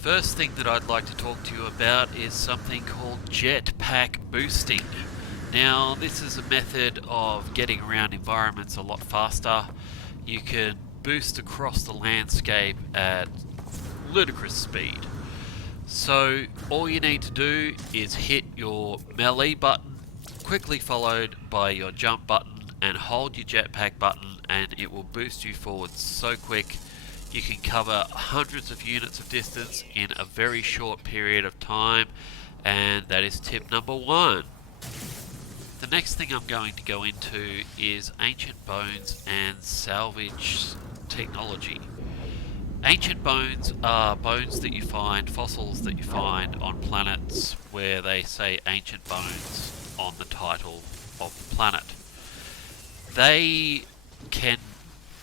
first thing that I'd like to talk to you about is something called jetpack boosting. Now, this is a method of getting around environments a lot faster. You can boost across the landscape at ludicrous speed. So, all you need to do is hit your melee button, quickly followed by your jump button, and hold your jetpack button, and it will boost you forward so quick. You can cover hundreds of units of distance in a very short period of time, and that is tip number one. The next thing I'm going to go into is ancient bones and salvage technology. Ancient bones are bones that you find, fossils that you find on planets where they say ancient bones on the title of the planet. They can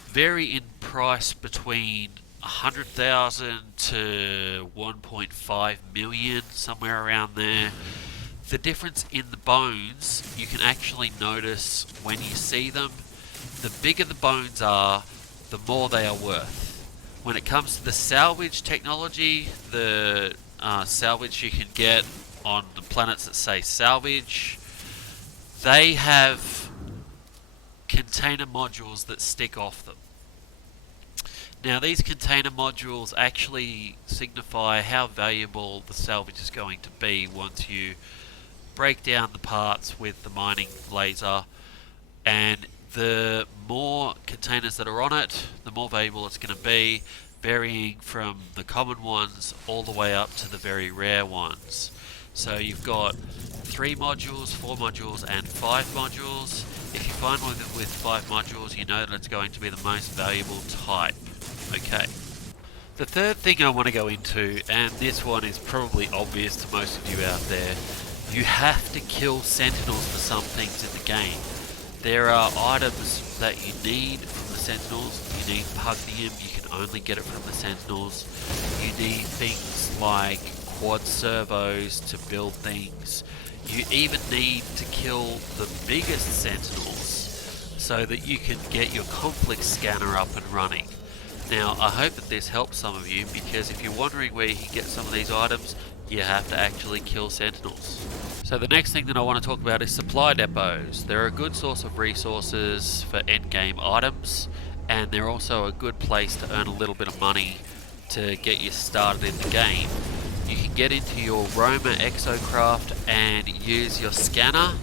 vary in price between 100,000 to 1.5 million, somewhere around there. The difference in the bones you can actually notice when you see them. The bigger the bones are, the more they are worth. When it comes to the salvage technology, the salvage you can get on the planets that say salvage, they have container modules that stick off them. Now, these container modules actually signify how valuable the salvage is going to be once you break down the parts with the mining laser, and the more containers that are on it, the more valuable it's going to be, varying from the common ones all the way up to the very rare ones. So you've got 3 modules, 4 modules, and 5 modules. If you find one with 5 modules, you know that it's going to be the most valuable type. Okay. The third thing I want to go into, and this one is probably obvious to most of you out there, you have to kill sentinels for some things in the game. There are items that you need from the sentinels. You need Pugnium, you can only get it from the sentinels. You need things like quad servos to build things. You even need to kill the biggest sentinels so that you can get your conflict scanner up and running. Now, I hope that this helps some of you, because if you're wondering where you can get some of these items, you have to actually kill sentinels. So the next thing that I want to talk about is supply depots. They're a good source of resources for endgame items, and they're also a good place to earn a little bit of money to get you started in the game. You can get into your Roma Exocraft and use your scanner.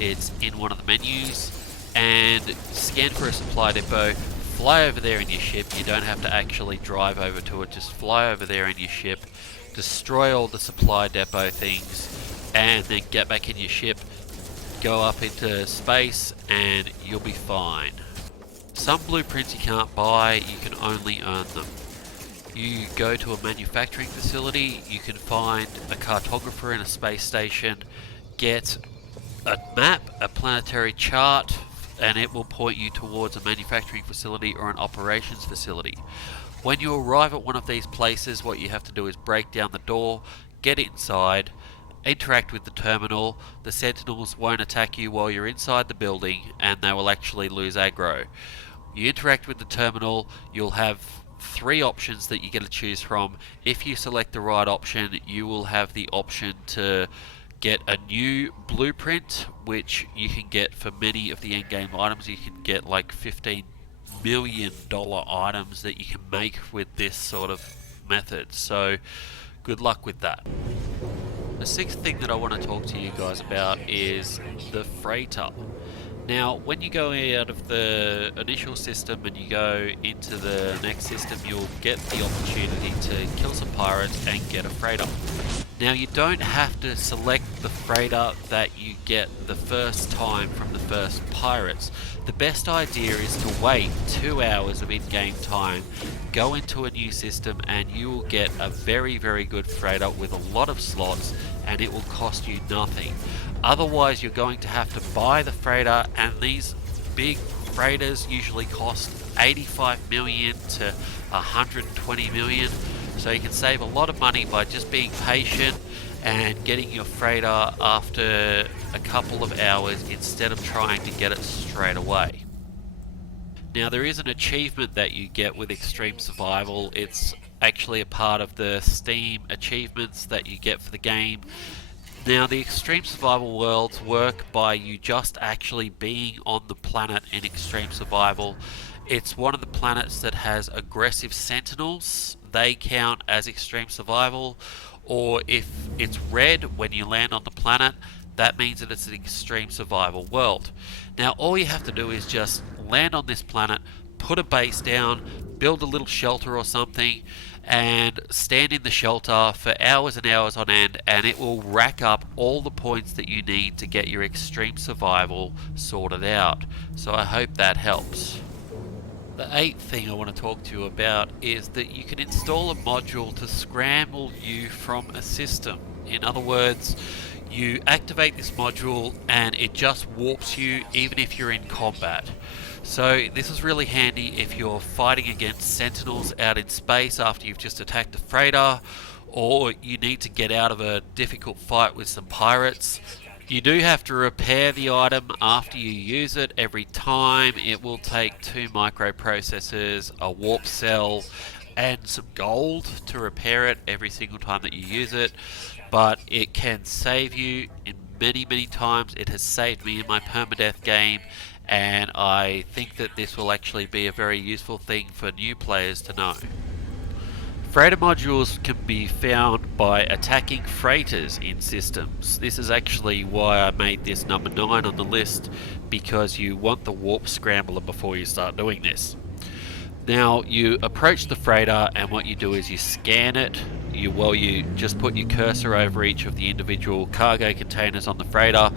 It's in one of the menus, and scan for a supply depot. Fly over there in your ship. You don't have to actually drive over to it, just fly over there in your ship, destroy all the supply depot things, and then get back in your ship, go up into space, and you'll be fine. Some blueprints you can't buy, you can only earn them. You go to a manufacturing facility, you can find a cartographer in a space station, get a map, a planetary chart, and it will point you towards a manufacturing facility or an operations facility. When you arrive at one of these places, what you have to do is break down the door, get inside, interact with the terminal. The sentinels won't attack you while you're inside the building, and they will actually lose aggro. You interact with the terminal, you'll have 3 options that you get to choose from. If you select the right option, you will have the option to get a new blueprint, which you can get for many of the endgame items. You can get like $15 million items that you can make with this sort of method. So good luck with that. The 6th thing that I want to talk to you guys about is the freighter. Now, when you go out of the initial system and you go into the next system, you'll get the opportunity to kill some pirates and get a freighter. Now, you don't have to select the freighter that you get the first time from the first pirates. The best idea is to wait 2 hours of in-game time, go into a new system, and you will get a very, very good freighter with a lot of slots, and it will cost you nothing. Otherwise, you're going to have to buy the freighter, and these big freighters usually cost 85 million to 120 million. So you can save a lot of money by just being patient and getting your freighter after a couple of hours instead of trying to get it straight away. Now, there is an achievement that you get with Extreme Survival. It's actually a part of the Steam achievements that you get for the game. Now, the extreme survival worlds work by you just actually being on the planet in extreme survival. It's one of the planets that has aggressive sentinels. They count as extreme survival. Or if it's red when you land on the planet, that means that it's an extreme survival world. Now, all you have to do is just land on this planet, put a base down, build a little shelter or something, and stand in the shelter for hours and hours on end, and it will rack up all the points that you need to get your extreme survival sorted out. So I hope that helps. The eighth thing I want to talk to you about is that you can install a module to scramble you from a system. In other words, you activate this module and it just warps you even if you're in combat. So this is really handy if you're fighting against sentinels out in space after you've just attacked a freighter, or you need to get out of a difficult fight with some pirates. You do have to repair the item after you use it every time. It will take 2 microprocessors, a warp cell, and some gold to repair it every single time that you use it. But it can save you in many times. It has saved me in my permadeath game, and I think that this will actually be a very useful thing for new players to know. Freighter modules can be found by attacking freighters in systems. This is actually why I made this number 9 on the list, because you want the warp scrambler before you start doing this. Now, you approach the freighter, and what you do is you scan it. You just put your cursor over each of the individual cargo containers on the freighter,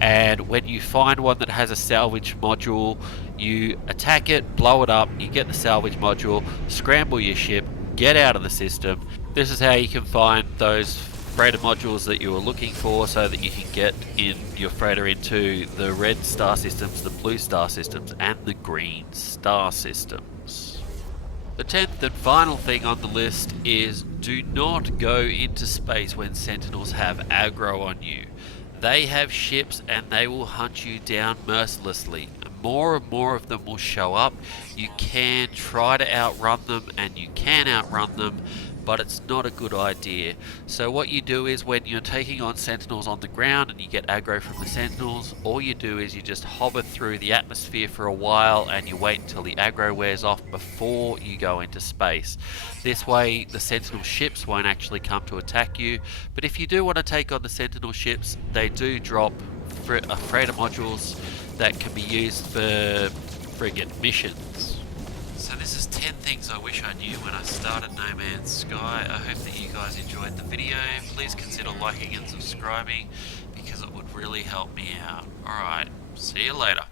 and when you find one that has a salvage module, you attack it, blow it up, you get the salvage module, scramble your ship, get out of the system. This is how you can find those freighter modules that you were looking for, so that you can get in your freighter into the red star systems, the blue star systems, and the green star systems. The 10th and final thing on the list is do not go into space when sentinels have aggro on you. They have ships and they will hunt you down mercilessly. More and more of them will show up. You can try to outrun them, and you can outrun them, but it's not a good idea. So what you do is, when you're taking on sentinels on the ground and you get aggro from the sentinels, all you do is you just hover through the atmosphere for a while and you wait until the aggro wears off before you go into space. This way the sentinel ships won't actually come to attack you, but if you do want to take on the sentinel ships, they do drop freighter modules that can be used for frigate missions. So this is 10 things I wish I knew when I started No Man's Sky. I hope that you guys enjoyed the video. Please consider liking and subscribing, because it would really help me out. Alright, see you later.